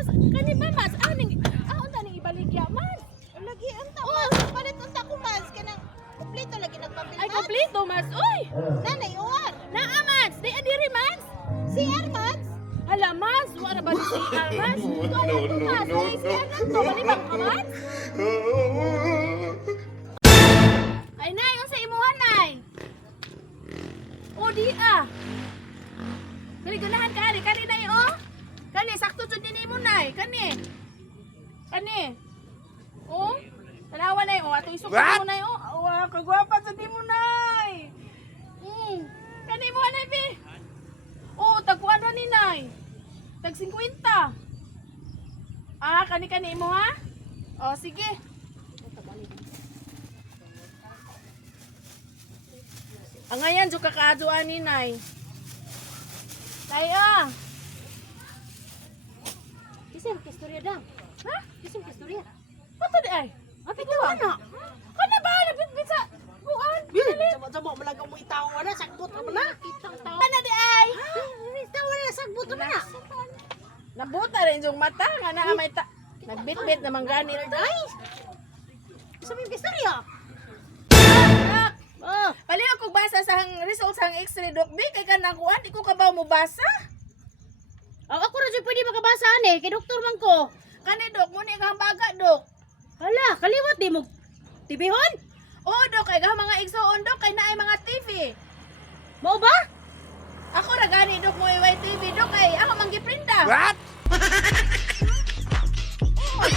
mas kani ba mas aning unta ning ibaligya mas. Lagi unta mas palit unta ko mas kanang kompleto lagi nagpapil Ay mas. kompleto mas. Uy. Nanay uwan. Naa mas, di adiri mas. Si Armans. Hala mas, wala ba ni si mas? No, mas. Ay, si to balibang ka mas. Ay nay, unsa imuhan nay? O di ah. Kani ganahan kani nay oh. Kani sakto jud dinhi mo nay, kani. Kani. Oh, tanawa nay oh, ato isukat mo nay oh. Wa kagwapa sa di mo nay. Kani mo nay bi. Oh, tagkuan ra ni nay. Tag 50. Ah, kani mo ha? Oh, sige. Ang ngayon, jo kakaaduan ni nay. Tayo. Kisem ka istorya dang. Ha? Kisem ka istorya. Pato di ay? Ate ko ana. Kana ba? Nabitbit sa buwan? Sama-sama mo lang mo itaw na sagbot mo na. Kitang taw. Kana di ay? Itaw na sagbot mo na. Nabuta rin yung mata. Nga na may nagbitbit naman ganit. Ay. Sabi ka istorya. Anak! Oh. Paliw kong basa sa results sa x-ray doc. Di kay ka nakuha. Di ko ka ba mo basa? Ako ra jud pwede makabasa ani kay doktor man ko. Kani doc, muna ikang baga doc. Hala, kaliwat di mo tibihon. Oo doc, kay ka mga igsoon doc. Kay naay mga TV. Mao ba? Ako ra gani doc mo iway TV doc. Kay ako manggiprinda. What? Oh,